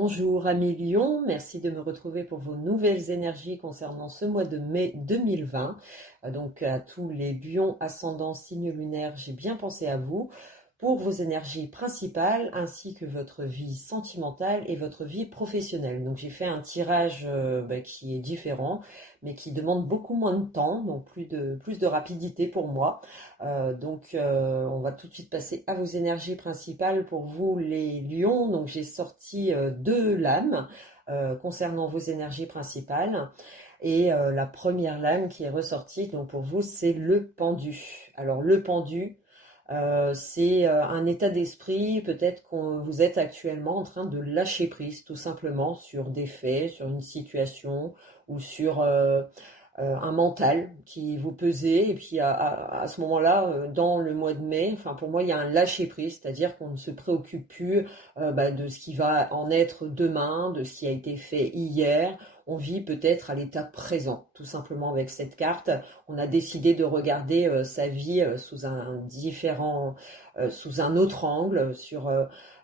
Bonjour amis Lion, merci de me retrouver pour vos nouvelles énergies concernant ce mois de mai 2020. Donc à tous les lions ascendants signes lunaires, j'ai bien pensé à vous pour vos énergies principales ainsi que votre vie sentimentale et votre vie professionnelle. Donc j'ai fait un tirage qui est différent mais qui demande beaucoup moins de temps, donc plus de rapidité pour moi. On va tout de suite passer à vos énergies principales pour vous les lions. Donc j'ai sorti deux lames concernant vos énergies principales. Et la première lame qui est ressortie, donc pour vous, c'est le pendu. Alors le pendu, c'est un état d'esprit, peut-être que vous êtes actuellement en train de lâcher prise, tout simplement, sur des faits, sur une situation ou sur un mental qui vous pesait. Et puis à ce moment-là, dans le mois de mai, enfin pour moi, il y a un lâcher-prise, c'est-à-dire qu'on ne se préoccupe plus de ce qui va en être demain, de ce qui a été fait hier. On vit peut-être à l'état présent, tout simplement avec cette carte. On a décidé de regarder sa vie sous un autre angle,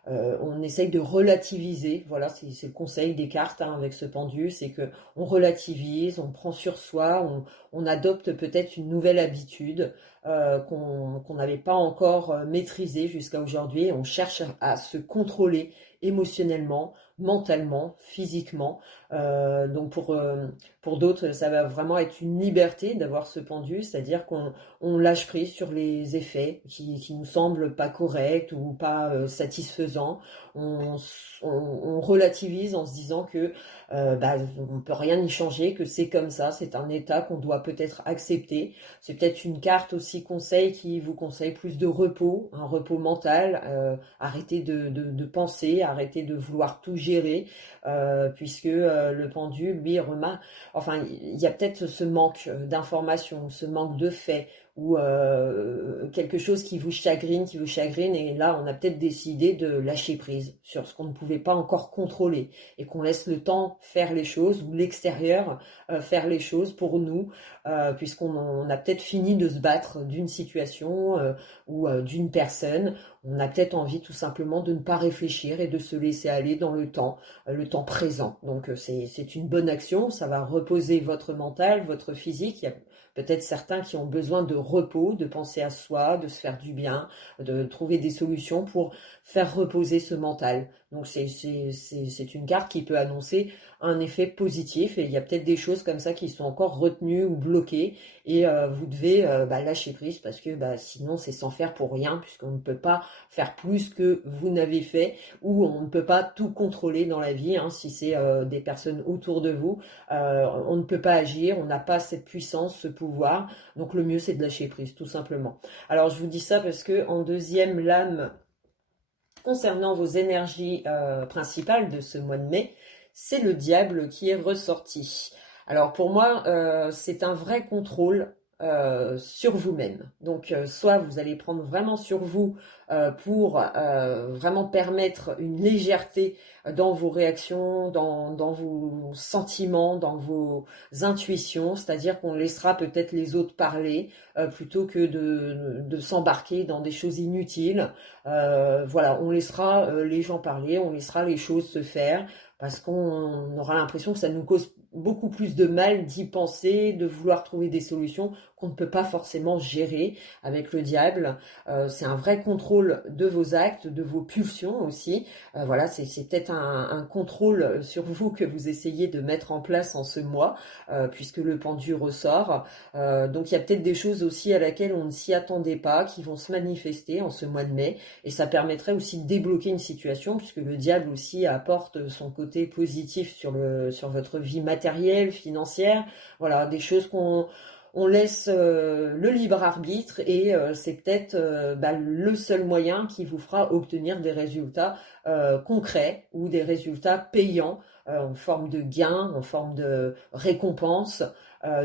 on essaye de relativiser. Voilà, c'est le conseil des cartes avec ce pendu, c'est que on relativise, on prend sur soi, on adopte peut-être une nouvelle habitude qu'on n'avait pas encore maîtrisée jusqu'à aujourd'hui. On cherche à se contrôler émotionnellement, mentalement, physiquement. Pour d'autres, ça va vraiment être une liberté d'avoir ce pendu, c'est-à-dire qu'on lâche prise sur les effets qui nous semblent pas corrects ou pas satisfaisants. On, on relativise en se disant que on peut rien y changer, que c'est comme ça, c'est un état qu'on doit peut-être accepter. C'est peut-être une carte aussi conseil qui vous conseille plus de repos, un repos mental, arrêtez de penser, arrêtez de vouloir tout gérer, puisque le pendu, lui, remarque, enfin, il y a peut-être ce manque d'informations, ce manque de faits, ou quelque chose qui vous chagrine, et là on a peut-être décidé de lâcher prise sur ce qu'on ne pouvait pas encore contrôler, et qu'on laisse le temps faire les choses, ou l'extérieur faire les choses pour nous, puisqu'on a peut-être fini de se battre d'une situation ou d'une personne. On a peut-être envie tout simplement de ne pas réfléchir et de se laisser aller dans le temps présent. Donc c'est une bonne action, ça va reposer votre mental, votre physique. Il y a peut-être certains qui ont besoin de repos, de penser à soi, de se faire du bien, de trouver des solutions pour faire reposer ce mental. Donc c'est une carte qui peut annoncer un effet positif, et il y a peut-être des choses comme ça qui sont encore retenues ou bloquées, et vous devez lâcher prise, parce que sinon c'est sans faire pour rien, puisqu'on ne peut pas faire plus que vous n'avez fait, ou on ne peut pas tout contrôler dans la vie, hein, si c'est des personnes autour de vous. On ne peut pas agir, on n'a pas cette puissance, ce pouvoir, donc le mieux c'est de lâcher prise, tout simplement. Alors je vous dis ça parce que en deuxième lame, concernant vos énergies principales de ce mois de mai, c'est le diable qui est ressorti. Alors pour moi, c'est un vrai contrôle sur vous-même. Donc soit vous allez prendre vraiment sur vous pour vraiment permettre une légèreté dans vos réactions, dans vos sentiments, dans vos intuitions, c'est-à-dire qu'on laissera peut-être les autres parler plutôt que de s'embarquer dans des choses inutiles. Voilà, on laissera les gens parler, on laissera les choses se faire, parce qu'on aura l'impression que ça nous cause beaucoup plus de mal d'y penser, de vouloir trouver des solutions qu'on ne peut pas forcément gérer avec le diable. C'est un vrai contrôle de vos actes, de vos pulsions aussi. Voilà, c'est peut-être un contrôle sur vous que vous essayez de mettre en place en ce mois, puisque le pendu ressort. Donc il y a peut-être des choses aussi à laquelle on ne s'y attendait pas, qui vont se manifester en ce mois de mai, et ça permettrait aussi de débloquer une situation, puisque le diable aussi apporte son côté positif sur votre vie matérielle, financière. Voilà, des choses on laisse le libre arbitre, et c'est peut-être le seul moyen qui vous fera obtenir des résultats concrets ou des résultats payants en forme de gain, en forme de récompense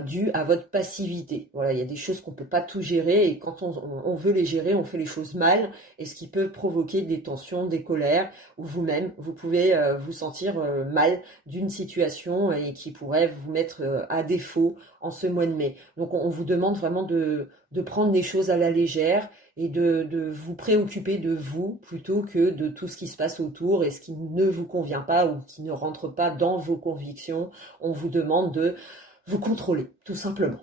due à votre passivité. Voilà, il y a des choses qu'on peut pas tout gérer et quand on veut les gérer, on fait les choses mal et ce qui peut provoquer des tensions, des colères ou vous-même, vous pouvez vous sentir mal d'une situation et qui pourrait vous mettre à défaut en ce mois de mai. Donc on vous demande vraiment de prendre les choses à la légère et de vous préoccuper de vous plutôt que de tout ce qui se passe autour et ce qui ne vous convient pas ou qui ne rentre pas dans vos convictions. On vous demande de vous contrôler, tout simplement.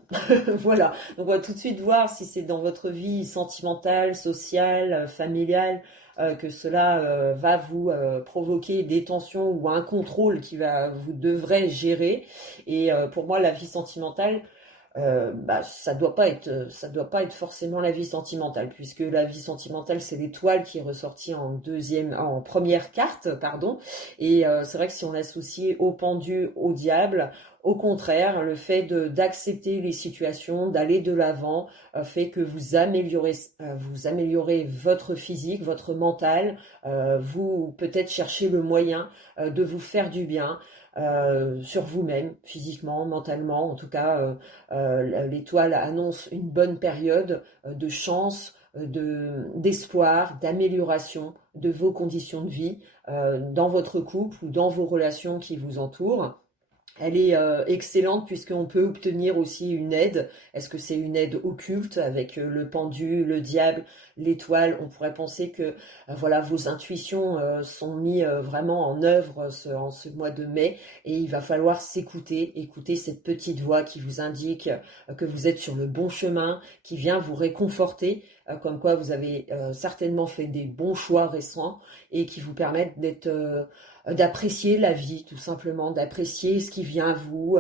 Voilà. Donc on va tout de suite voir si c'est dans votre vie sentimentale, sociale, familiale, que cela va vous provoquer des tensions ou un contrôle qui va vous devrez gérer. Et pour moi, la vie sentimentale, ça doit pas être forcément la vie sentimentale, puisque la vie sentimentale, c'est l'étoile qui est ressortie en première carte, pardon. Et c'est vrai que si on associe au pendu au diable, au contraire, le fait d'accepter les situations, d'aller de l'avant, fait que vous améliorez votre physique, votre mental, vous peut-être cherchez le moyen de vous faire du bien sur vous-même, physiquement, mentalement. En tout cas, l'étoile annonce une bonne période de chance, d'espoir, d'amélioration de vos conditions de vie dans votre couple ou dans vos relations qui vous entourent. Elle est excellente puisqu'on peut obtenir aussi une aide. Est-ce que c'est une aide occulte avec le pendu, le diable, l'étoile? On pourrait penser que voilà, vos intuitions sont mises vraiment en œuvre en ce mois de mai et il va falloir s'écouter, écouter cette petite voix qui vous indique que vous êtes sur le bon chemin, qui vient vous réconforter, comme quoi vous avez certainement fait des bons choix récents et qui vous permettent d'apprécier la vie, tout simplement, d'apprécier ce qui vient à vous,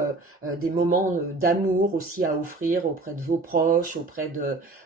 des moments d'amour aussi à offrir auprès de vos proches, auprès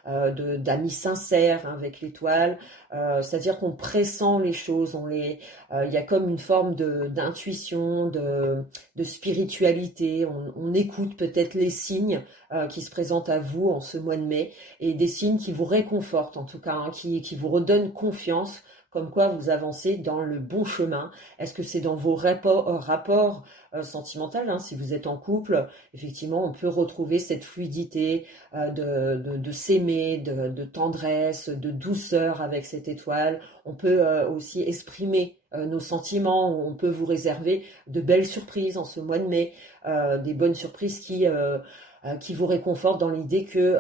d'amis sincères hein, avec l'étoile. C'est-à-dire qu'on pressent les choses, il y a comme une forme d'intuition, de spiritualité. On écoute peut-être les signes qui se présentent à vous en ce mois de mai et des signes qui vous réconfortent en tout cas, hein, qui vous redonnent confiance comme quoi vous avancez dans le bon chemin. Est-ce que c'est dans vos rapports sentimentaux hein, si vous êtes en couple, effectivement, on peut retrouver cette fluidité de s'aimer, de tendresse, de douceur avec cette étoile. On peut aussi exprimer nos sentiments, on peut vous réserver de belles surprises en ce mois de mai, des bonnes surprises qui vous réconforte dans l'idée que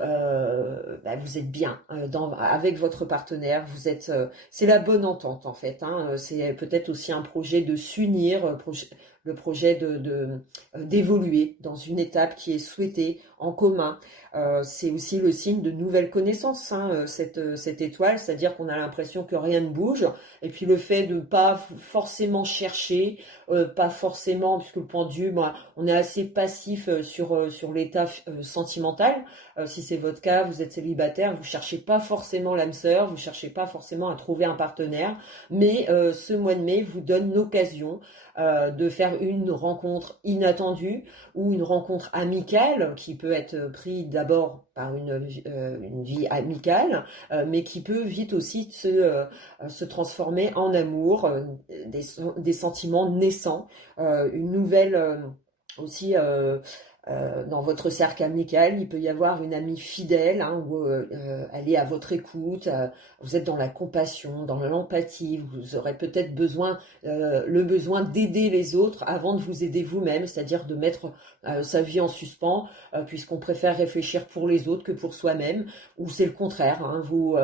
vous êtes bien avec votre partenaire. C'est la bonne entente en fait. Hein, c'est peut-être aussi un projet de s'unir, le projet d'évoluer dans une étape qui est souhaitée en commun. C'est aussi le signe de nouvelles connaissances, hein, cette étoile, c'est-à-dire qu'on a l'impression que rien ne bouge, et puis le fait de pas forcément chercher, pas forcément, puisque le pendu, on est assez passif sur l'état sentimental. Si c'est votre cas, vous êtes célibataire, vous cherchez pas forcément l'âme sœur, vous cherchez pas forcément à trouver un partenaire, mais ce mois de mai vous donne l'occasion de faire une rencontre inattendue ou une rencontre amicale qui peut être prise d'abord par une vie amicale, mais qui peut vite aussi se transformer en amour, des sentiments naissants, une nouvelle aussi dans votre cercle amical, il peut y avoir une amie fidèle, hein, où elle est à votre écoute, vous êtes dans la compassion, dans l'empathie, vous aurez peut-être le besoin d'aider les autres avant de vous aider vous-même, c'est-à-dire de mettre sa vie en suspens, puisqu'on préfère réfléchir pour les autres que pour soi-même, ou c'est le contraire, hein, vous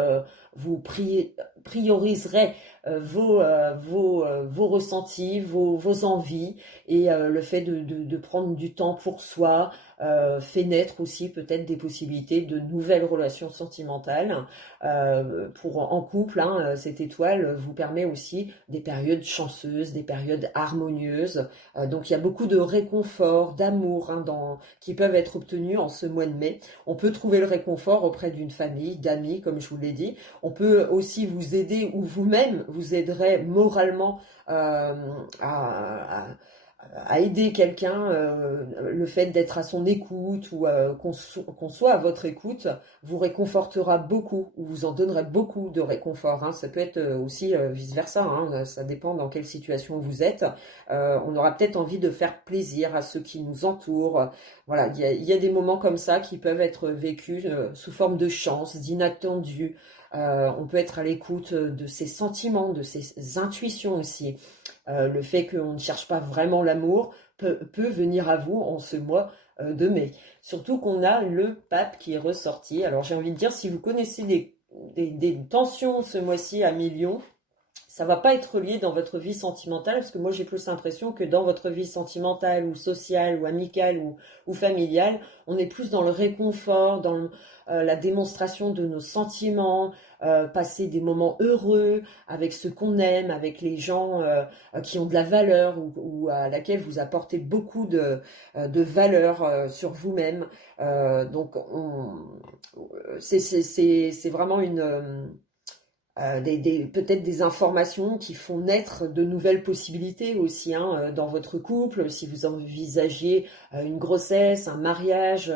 prioriserez vos ressentis, vos envies, et le fait de prendre du temps pour soi fait naître aussi peut-être des possibilités de nouvelles relations sentimentales. En couple, hein, cette étoile vous permet aussi des périodes chanceuses, des périodes harmonieuses. Donc il y a beaucoup de réconfort, d'amour hein, qui peuvent être obtenus en ce mois de mai. On peut trouver le réconfort auprès d'une famille, d'amis, comme je vous l'ai dit. On peut aussi vous aider ou vous-même vous aiderez moralement à à aider quelqu'un, le fait d'être à son écoute ou qu'on soit à votre écoute vous réconfortera beaucoup ou vous en donnerait beaucoup de réconfort, hein. Ça peut être aussi vice-versa, hein. Ça dépend dans quelle situation vous êtes. On aura peut-être envie de faire plaisir à ceux qui nous entourent. Voilà, il y a des moments comme ça qui peuvent être vécus sous forme de chance, d'inattendu. On peut être à l'écoute de ses sentiments, de ses intuitions aussi. Le fait qu'on ne cherche pas vraiment l'amour peut venir à vous en ce mois de mai. Surtout qu'on a le pape qui est ressorti. Alors j'ai envie de dire, si vous connaissez des tensions ce mois-ci à millions, ça va pas être lié dans votre vie sentimentale, parce que moi j'ai plus l'impression que dans votre vie sentimentale ou sociale ou amicale ou familiale, on est plus dans le réconfort, dans la démonstration de nos sentiments, passer des moments heureux avec ceux qu'on aime, avec les gens qui ont de la valeur ou à laquelle vous apportez beaucoup de valeur sur vous-même. Donc c'est vraiment peut-être des informations qui font naître de nouvelles possibilités aussi, hein, dans votre couple. Si vous envisagiez une grossesse, un mariage,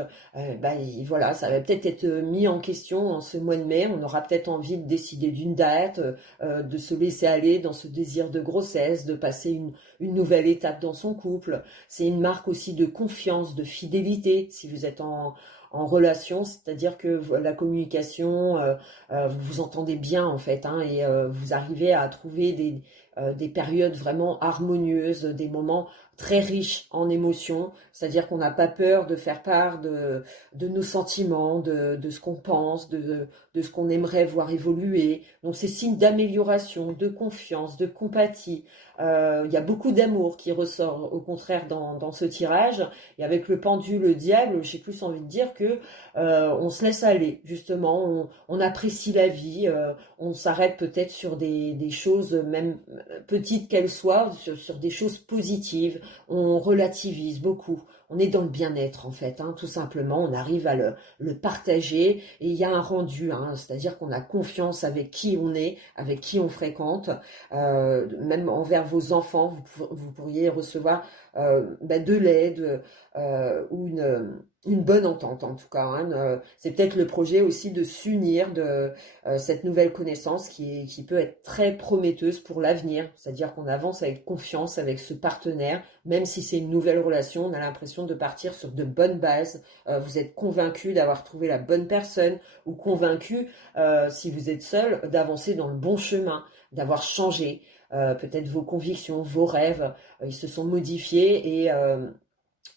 voilà, ça va peut-être être mis en question en ce mois de mai. On aura peut-être envie de décider d'une date, de se laisser aller dans ce désir de grossesse, de passer une nouvelle étape dans son couple. C'est une marque aussi de confiance, de fidélité, si vous êtes en relation, c'est-à-dire que la communication, vous vous entendez bien en fait, hein, et vous arrivez à trouver des périodes vraiment harmonieuses, des moments très riches en émotions, c'est-à-dire qu'on n'a pas peur de faire part de nos sentiments, de ce qu'on pense, de ce qu'on aimerait voir évoluer. Donc c'est signe d'amélioration, de confiance, de compatie. Il y a beaucoup d'amour qui ressort au contraire dans ce tirage. Et avec le pendule, le diable, j'ai plus envie de dire que on se laisse aller, justement, on apprécie la vie, on s'arrête peut-être sur des choses, même petites qu'elles soient, sur des choses positives, on relativise beaucoup. On est dans le bien-être en fait, hein, tout simplement, on arrive à le partager et il y a un rendu, hein, c'est-à-dire qu'on a confiance avec qui on est, avec qui on fréquente, même envers vos enfants, vous pourriez recevoir de l'aide ou une bonne entente en tout cas, hein. C'est peut-être le projet aussi de s'unir de cette nouvelle connaissance qui peut être très prometteuse pour l'avenir, c'est-à-dire qu'on avance avec confiance avec ce partenaire, même si c'est une nouvelle relation, on a l'impression de partir sur de bonnes bases. Vous êtes convaincu d'avoir trouvé la bonne personne ou convaincu, si vous êtes seul, d'avancer dans le bon chemin, d'avoir changé. Peut-être vos convictions, vos rêves, ils se sont modifiés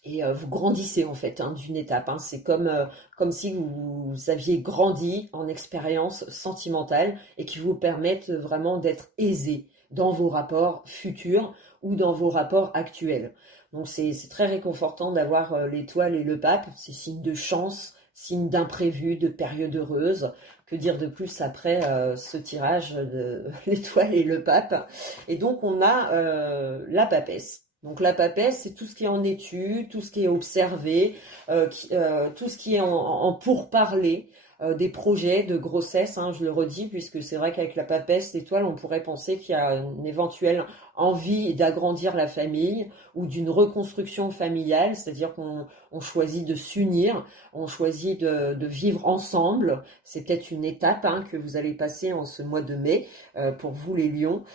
et vous grandissez en fait, hein, d'une étape, hein. C'est comme si vous aviez grandi en expérience sentimentale et qui vous permettent vraiment d'être aisé dans vos rapports futurs ou dans vos rapports actuels. Donc c'est très réconfortant d'avoir l'étoile et le pape, c'est signe de chance, signe d'imprévu, de période heureuse. Que dire de plus après ce tirage de l'étoile et le pape? Et donc on a la papesse. Donc la papesse, c'est tout ce qui est en étude, tout ce qui est observé, tout ce qui est en pourparlers, des projets de grossesse, hein, je le redis, puisque c'est vrai qu'avec la papesse, l'étoile, on pourrait penser qu'il y a une éventuelle envie d'agrandir la famille ou d'une reconstruction familiale, c'est-à-dire qu'on choisit de s'unir, on choisit de vivre ensemble. C'est peut-être une étape, hein, que vous allez passer en ce mois de mai pour vous les lions.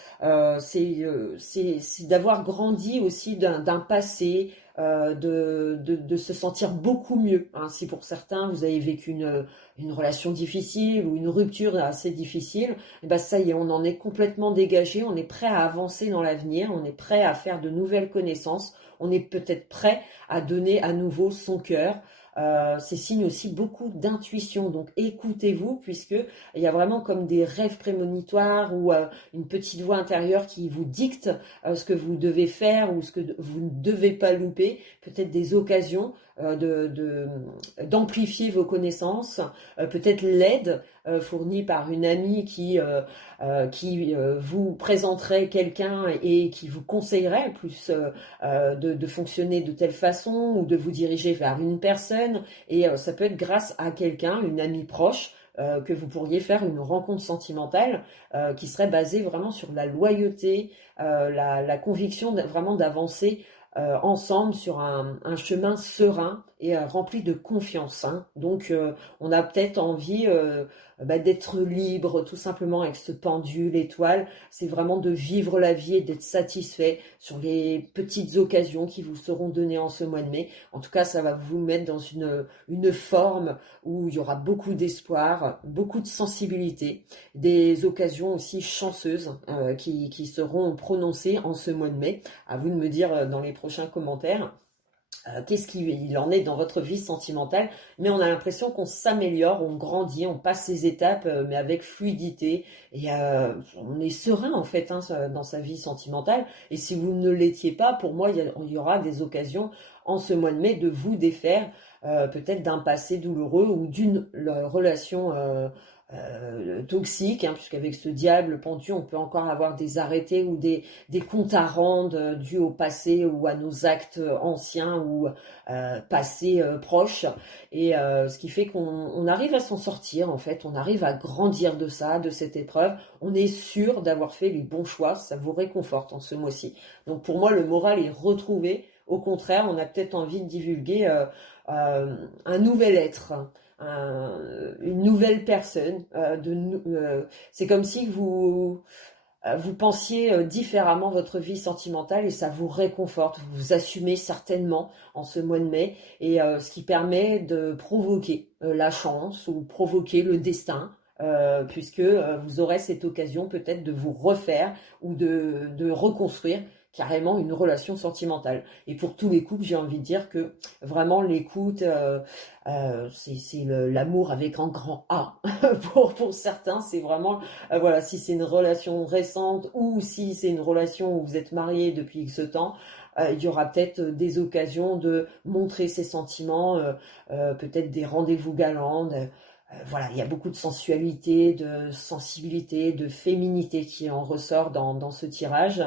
C'est d'avoir grandi aussi d'un passé, de se sentir beaucoup mieux, hein. Si pour certains vous avez vécu une relation difficile ou une rupture assez difficile, et ben ça y est, on en est complètement dégagé, on est prêt à avancer dans l'avenir, on est prêt à faire de nouvelles connaissances, on est peut-être prêt à donner à nouveau son cœur. C'est signe aussi beaucoup d'intuition, donc écoutez-vous, puisque il y a vraiment comme des rêves prémonitoires ou une petite voix intérieure qui vous dicte ce que vous devez faire ou ce que vous ne devez pas louper, peut-être des occasions d'amplifier vos connaissances, peut-être l'aide fournie par une amie qui vous présenterait quelqu'un et qui vous conseillerait plus de fonctionner de telle façon ou de vous diriger vers une personne. Et ça peut être grâce à quelqu'un, une amie proche, que vous pourriez faire une rencontre sentimentale qui serait basée vraiment sur la loyauté, la conviction vraiment d'avancer ensemble sur un chemin serein et rempli de confiance, hein. Donc, on a peut-être envie d'être libre, tout simplement, avec ce pendule, étoile. C'est vraiment de vivre la vie et d'être satisfait sur les petites occasions qui vous seront données en ce mois de mai. En tout cas, ça va vous mettre dans une forme où il y aura beaucoup d'espoir, beaucoup de sensibilité, des occasions aussi chanceuses qui seront prononcées en ce mois de mai. À vous de me dire dans les prochains commentaires qu'est-ce qu'il en est dans votre vie sentimentale, mais on a l'impression qu'on s'améliore, on grandit, on passe ces étapes, mais avec fluidité, et on est serein en fait, hein, dans sa vie sentimentale. Et si vous ne l'étiez pas, pour moi, il y aura des occasions en ce mois de mai de vous défaire, peut-être d'un passé douloureux ou d'une relation toxique, hein, puisqu'avec ce diable pendu, on peut encore avoir des arrêtés ou des comptes à rendre dus au passé ou à nos actes anciens ou passés proches. Et ce qui fait qu'on arrive à s'en sortir, en fait, on arrive à grandir de ça, de cette épreuve. On est sûr d'avoir fait les bons choix, ça vous réconforte en ce mois-ci. Donc pour moi, le moral est retrouvé. Au contraire, on a peut-être envie de divulguer un nouvel être, une nouvelle personne. C'est comme si vous pensiez différemment votre vie sentimentale et ça vous réconforte. Vous vous assumez certainement en ce mois de mai et ce qui permet de provoquer la chance ou provoquer le destin. Puisque vous aurez cette occasion peut-être de vous refaire ou de reconstruire carrément une relation sentimentale. Et pour tous les couples, j'ai envie de dire que vraiment l'écoute, c'est l'amour avec un grand A. Pour certains, c'est vraiment, voilà, si c'est une relation récente ou si c'est une relation où vous êtes mariés depuis X temps, il y aura peut-être des occasions de montrer ses sentiments, peut-être des rendez-vous galants. Voilà, il y a beaucoup de sensualité, de sensibilité, de féminité qui en ressort dans ce tirage,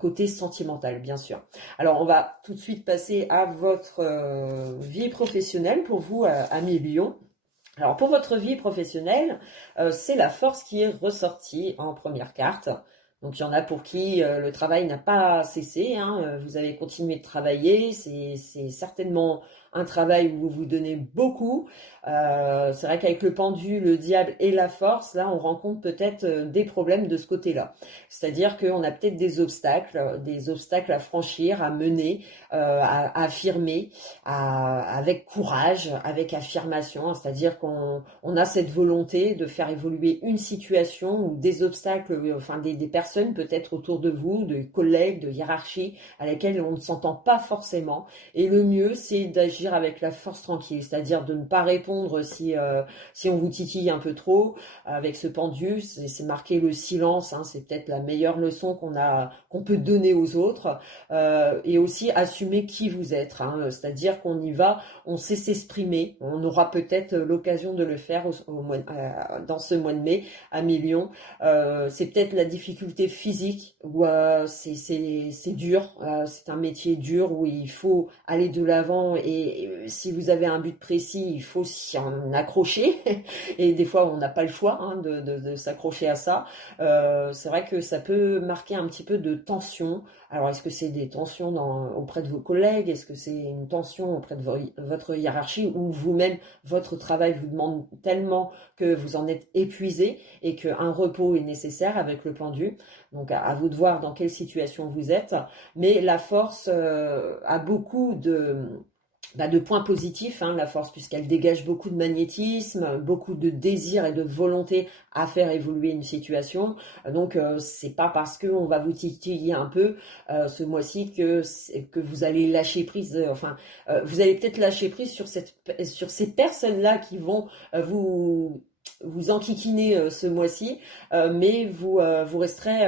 côté sentimental, bien sûr. Alors, on va tout de suite passer à votre vie professionnelle pour vous, amis Lion. Alors, pour votre vie professionnelle, c'est la force qui est ressortie en première carte. Donc, il y en a pour qui le travail n'a pas cessé, hein. Vous avez continué de travailler, c'est certainement un travail où vous vous donnez beaucoup. C'est vrai qu'avec le pendu, le diable et la force, là, on rencontre peut-être des problèmes de ce côté-là. C'est-à-dire qu'on a peut-être des obstacles à franchir, à mener, à affirmer, avec courage, avec affirmation. C'est-à-dire qu'on a cette volonté de faire évoluer une situation ou des obstacles, enfin des personnes peut-être autour de vous, de collègues, de hiérarchie, à laquelle on ne s'entend pas forcément. Et le mieux, c'est d'agir avec la force tranquille, c'est-à-dire de ne pas répondre si on vous titille un peu trop. Avec ce pendu, c'est marquer le silence, hein, c'est peut-être la meilleure leçon qu'on peut donner aux autres, et aussi assumer qui vous êtes, hein, c'est-à-dire qu'on y va, on sait s'exprimer, on aura peut-être l'occasion de le faire dans ce mois de mai à Million. C'est peut-être la difficulté physique où c'est dur, c'est un métier dur où il faut aller de l'avant et si vous avez un but précis, il faut s'y en accrocher et des fois on n'a pas le choix, hein, de s'accrocher à ça. C'est vrai que ça peut marquer un petit peu de tension. Alors est-ce que c'est des tensions auprès de vos collègues? Est-ce que c'est une tension auprès de votre hiérarchie ou vous-même, votre travail vous demande tellement que vous en êtes épuisé et qu'un repos est nécessaire avec le pendu? Donc à vous de voir dans quelle situation vous êtes. Mais la force a beaucoup de points positifs, hein, la force, puisqu'elle dégage beaucoup de magnétisme, beaucoup de désir et de volonté à faire évoluer une situation. Donc c'est pas parce qu'on va vous titiller un peu ce mois-ci que vous allez lâcher prise. Vous allez peut-être lâcher prise sur ces personnes-là qui vont vous enquiquiner ce mois-ci, mais vous resterez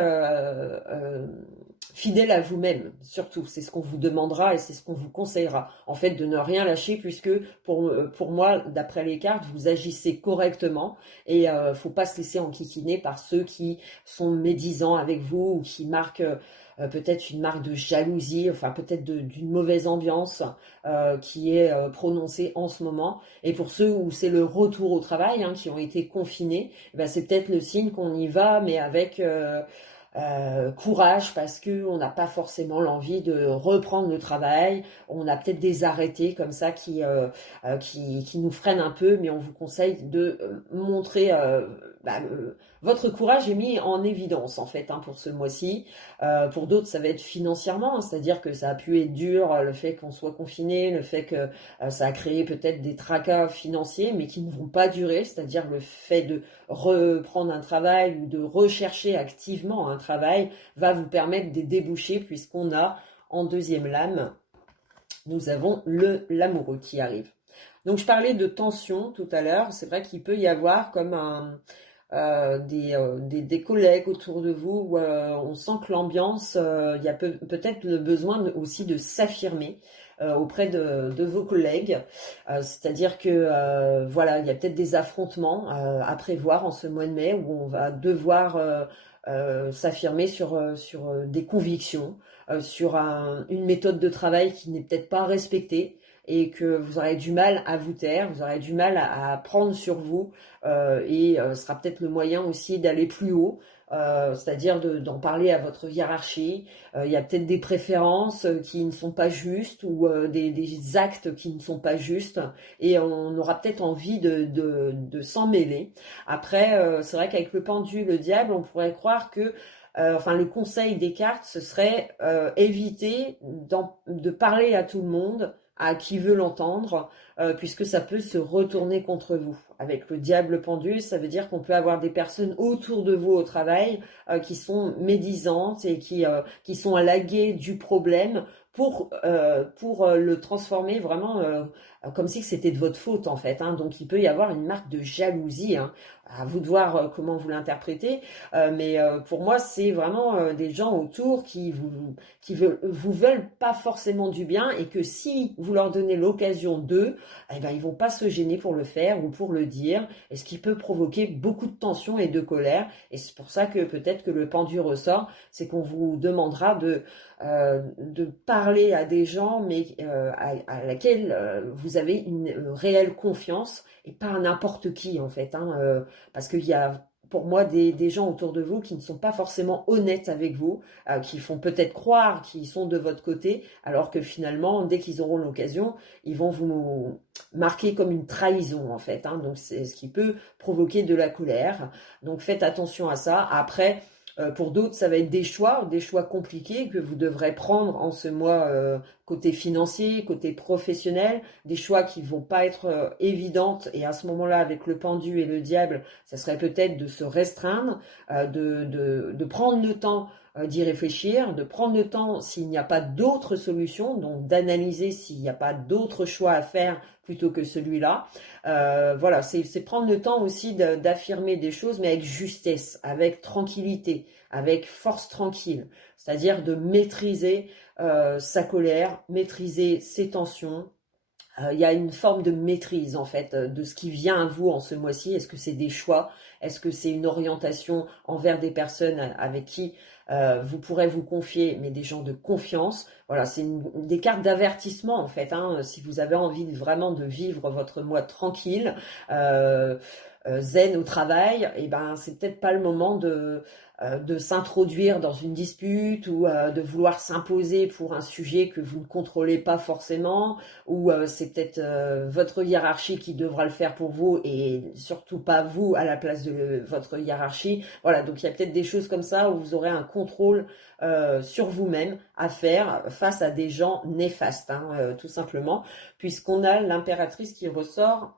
fidèle à vous-même, surtout. C'est ce qu'on vous demandera et c'est ce qu'on vous conseillera. En fait, de ne rien lâcher puisque pour moi, d'après les cartes, vous agissez correctement et faut pas se laisser enquiquiner par ceux qui sont médisants avec vous ou qui marquent peut-être une marque de jalousie, enfin peut-être d'une mauvaise ambiance qui est prononcée en ce moment. Et pour ceux où c'est le retour au travail, hein, qui ont été confinés, ben c'est peut-être le signe qu'on y va, mais avec courage parce que on n'a pas forcément l'envie de reprendre le travail. On a peut-être des arrêtés comme ça qui nous freinent un peu, mais on vous conseille de montrer votre courage est mis en évidence en fait, hein, pour ce mois-ci. Pour d'autres, ça va être financièrement, hein, c'est-à-dire que ça a pu être dur, le fait qu'on soit confiné, le fait que ça a créé peut-être des tracas financiers, mais qui ne vont pas durer, c'est-à-dire le fait de reprendre un travail ou de rechercher activement un travail va vous permettre des débouchés, puisqu'on a en deuxième lame, nous avons l'amoureux qui arrive. Donc je parlais de tension tout à l'heure, c'est vrai qu'il peut y avoir comme des collègues autour de vous où on sent que l'ambiance, il y a peut-être le besoin aussi de s'affirmer auprès de vos collègues. C'est-à-dire que voilà, il y a peut-être des affrontements à prévoir en ce mois de mai où on va devoir s'affirmer sur des convictions, sur une méthode de travail qui n'est peut-être pas respectée et que vous aurez du mal à vous taire, vous aurez du mal à prendre sur vous et ce sera peut-être le moyen aussi d'aller plus haut, c'est-à-dire d'en parler à votre hiérarchie. Il y a peut-être des préférences qui ne sont pas justes ou des actes qui ne sont pas justes et on aura peut-être envie de s'en mêler. Après, c'est vrai qu'avec le pendu, le diable, on pourrait croire que enfin, le conseil des cartes, ce serait éviter de parler à tout le monde, à qui veut l'entendre, puisque ça peut se retourner contre vous. Avec le diable pendu, ça veut dire qu'on peut avoir des personnes autour de vous au travail qui sont médisantes et qui sont à l'aguet du problème pour le transformer vraiment comme si c'était de votre faute en fait, hein. Donc il peut y avoir une marque de jalousie, hein. À vous de voir comment vous l'interprétez, mais pour moi c'est vraiment des gens autour vous veulent pas forcément du bien et que si vous leur donnez l'occasion d'eux, eh ben ils vont pas se gêner pour le faire ou pour le dire, et ce qui peut provoquer beaucoup de tension et de colère. Et c'est pour ça que peut-être que le pendu ressort, c'est qu'on vous demandera de parler à des gens, mais à laquelle vous avez une réelle confiance et pas à n'importe qui en fait, hein, parce qu'il y a pour moi des gens autour de vous qui ne sont pas forcément honnêtes avec vous, qui font peut-être croire qu'ils sont de votre côté, alors que finalement, dès qu'ils auront l'occasion, ils vont vous marquer comme une trahison en fait, hein. Donc c'est ce qui peut provoquer de la colère. Donc faites attention à ça. Après, pour d'autres, ça va être des choix compliqués que vous devrez prendre en ce mois côté financier, côté professionnel, des choix qui vont pas être évidentes. Et à ce moment-là, avec le pendu et le diable, ça serait peut-être de se restreindre, de prendre le temps d'y réfléchir, de prendre le temps s'il n'y a pas d'autres solutions, donc d'analyser s'il n'y a pas d'autres choix à faire plutôt que celui-là. Voilà, c'est prendre le temps aussi d'affirmer des choses, mais avec justesse, avec tranquillité, avec force tranquille. C'est-à-dire de maîtriser sa colère, maîtriser ses tensions. Il y a une forme de maîtrise en fait de ce qui vient à vous en ce mois-ci. Est-ce que c'est des choix? Est-ce que c'est une orientation envers des personnes avec qui vous pourrez vous confier, mais des gens de confiance? Voilà, c'est des cartes d'avertissement en fait, hein, si vous avez envie vraiment de vivre votre mois tranquille, zen au travail, et ben c'est peut-être pas le moment de s'introduire dans une dispute ou de vouloir s'imposer pour un sujet que vous ne contrôlez pas forcément, ou c'est peut-être votre hiérarchie qui devra le faire pour vous et surtout pas vous à la place de votre hiérarchie. Voilà, donc il y a peut-être des choses comme ça où vous aurez un contrôle sur vous-même à faire face à des gens néfastes, hein, tout simplement, puisqu'on a l'impératrice qui ressort.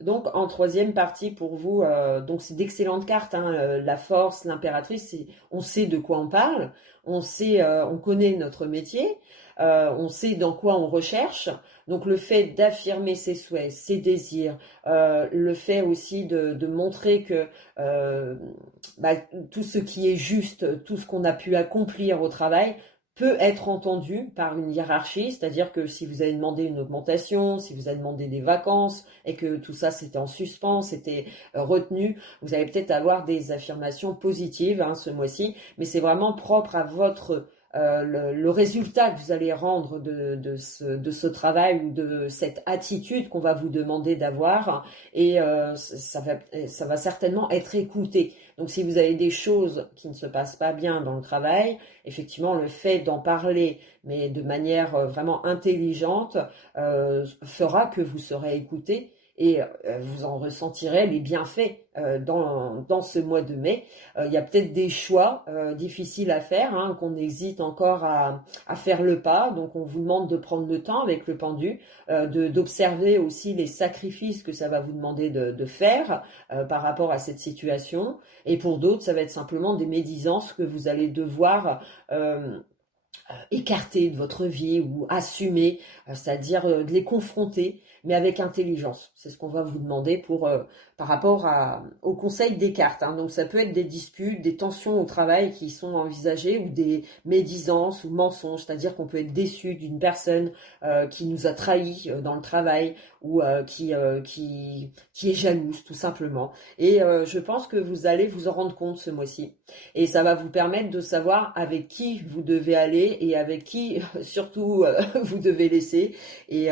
Donc en troisième partie pour vous, donc c'est d'excellentes cartes, hein, la force, l'impératrice, on sait de quoi on parle, on sait, on connaît notre métier, on sait dans quoi on recherche. Donc le fait d'affirmer ses souhaits, ses désirs, le fait aussi de montrer que bah, tout ce qui est juste, tout ce qu'on a pu accomplir au travail peut être entendu par une hiérarchie, c'est-à-dire que si vous avez demandé une augmentation, si vous avez demandé des vacances et que tout ça c'était en suspens, c'était retenu, vous allez peut-être avoir des affirmations positives, hein, ce mois-ci, mais c'est vraiment propre à votre le résultat que vous allez rendre de ce travail ou de cette attitude qu'on va vous demander d'avoir, et ça va certainement être écouté, Donc si vous avez des choses qui ne se passent pas bien dans le travail, effectivement le fait d'en parler, mais de manière vraiment intelligente, fera que vous serez écouté et vous en ressentirez les bienfaits dans ce mois de mai. Il y a peut-être des choix difficiles à faire, hein, qu'on hésite encore à faire le pas. Donc on vous demande de prendre le temps avec le pendu, d'observer aussi les sacrifices que ça va vous demander de faire par rapport à cette situation. Et pour d'autres, ça va être simplement des médisances que vous allez devoir écarter de votre vie ou assumer, c'est-à-dire de les confronter, mais avec intelligence. C'est ce qu'on va vous demander par rapport au conseil des cartes, hein. Donc ça peut être des disputes, des tensions au travail qui sont envisagées ou des médisances ou mensonges, c'est-à-dire qu'on peut être déçu d'une personne qui nous a trahis dans le travail ou qui est jalouse tout simplement. Et je pense que vous allez vous en rendre compte ce mois-ci. Et ça va vous permettre de savoir avec qui vous devez aller et avec qui surtout vous devez laisser. Et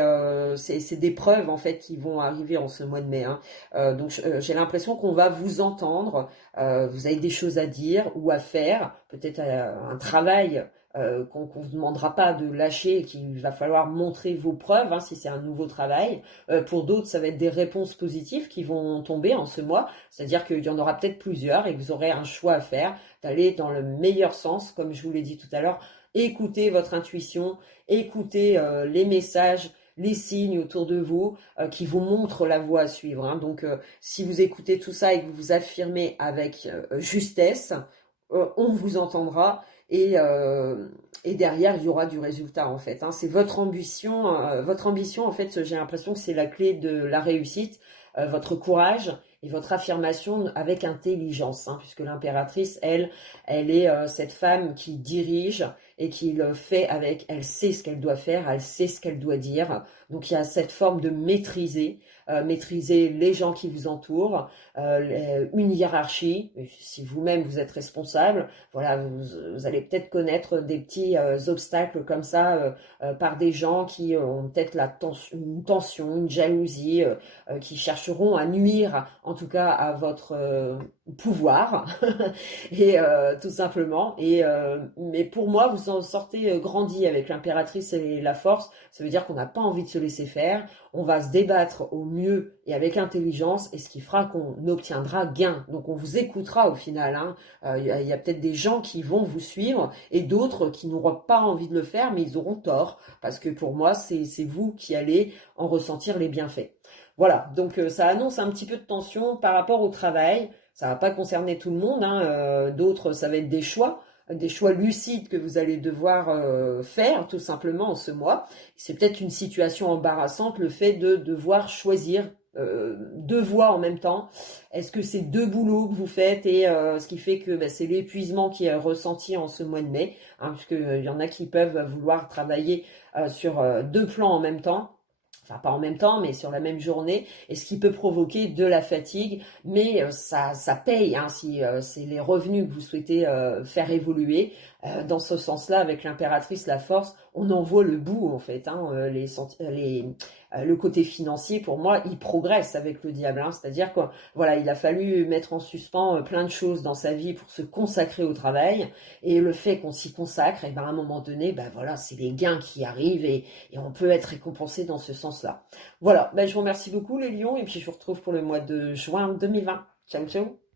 c'est des preuves en fait qui vont arriver en ce mois de mai, hein. Donc j'ai l'impression qu'on va vous entendre. Vous avez des choses à dire ou à faire, peut-être un travail qu'on vous demandera pas de lâcher et qu'il va falloir montrer vos preuves, hein, si c'est un nouveau travail. Pour d'autres, ça va être des réponses positives qui vont tomber en ce mois, c'est-à-dire qu'il y en aura peut-être plusieurs et que vous aurez un choix à faire, d'aller dans le meilleur sens, comme je vous l'ai dit tout à l'heure. Écoutez votre intuition, écoutez les messages, les signes autour de vous qui vous montrent la voie à suivre, hein. Donc si vous écoutez tout ça et que vous vous affirmez avec justesse, on vous entendra et derrière il y aura du résultat en fait, hein. C'est votre ambition en fait, j'ai l'impression que c'est la clé de la réussite, votre courage et votre affirmation avec intelligence, hein, puisque l'impératrice, elle est cette femme qui dirige et qui le fait avec, elle sait ce qu'elle doit faire, elle sait ce qu'elle doit dire. Donc il y a cette forme de maîtriser les gens qui vous entourent, une hiérarchie. Si vous-même vous êtes responsable, voilà, vous allez peut-être connaître des petits obstacles comme ça par des gens qui ont peut-être une tension, une jalousie, qui chercheront à nuire, en tout cas à votre pouvoir, et tout simplement. Mais pour moi, vous en sortez grandi avec l'impératrice et la force. Ça veut dire qu'on n'a pas envie de se laisser faire. On va se débattre au mieux et avec intelligence, et ce qui fera qu'on obtiendra gain. Donc on vous écoutera au final, hein. Y a peut-être des gens qui vont vous suivre et d'autres qui n'auront pas envie de le faire, mais ils auront tort, parce que pour moi, c'est vous qui allez en ressentir les bienfaits. Voilà, donc ça annonce un petit peu de tension par rapport au travail. Ça va pas concerner tout le monde, hein. D'autres, ça va être des choix lucides que vous allez devoir faire tout simplement en ce mois. C'est peut-être une situation embarrassante, le fait de devoir choisir deux voies en même temps. Est-ce que c'est deux boulots que vous faites et ce qui fait que c'est l'épuisement qui est ressenti en ce mois de mai, hein, puisqu'il y en a qui peuvent vouloir travailler sur deux plans en même temps. Enfin, pas en même temps, mais sur la même journée, et ce qui peut provoquer de la fatigue, mais ça paye, hein, si c'est les revenus que vous souhaitez faire évoluer. Dans ce sens-là, avec l'impératrice, la force, on en voit le bout, en fait, hein, le côté financier, pour moi, il progresse avec le diable, hein, c'est-à-dire que, voilà, il a fallu mettre en suspens plein de choses dans sa vie pour se consacrer au travail, et le fait qu'on s'y consacre, et ben, à un moment donné, ben voilà, c'est les gains qui arrivent, et on peut être récompensé dans ce sens-là. Voilà, ben, je vous remercie beaucoup les lions, et puis je vous retrouve pour le mois de juin 2020. Ciao, ciao!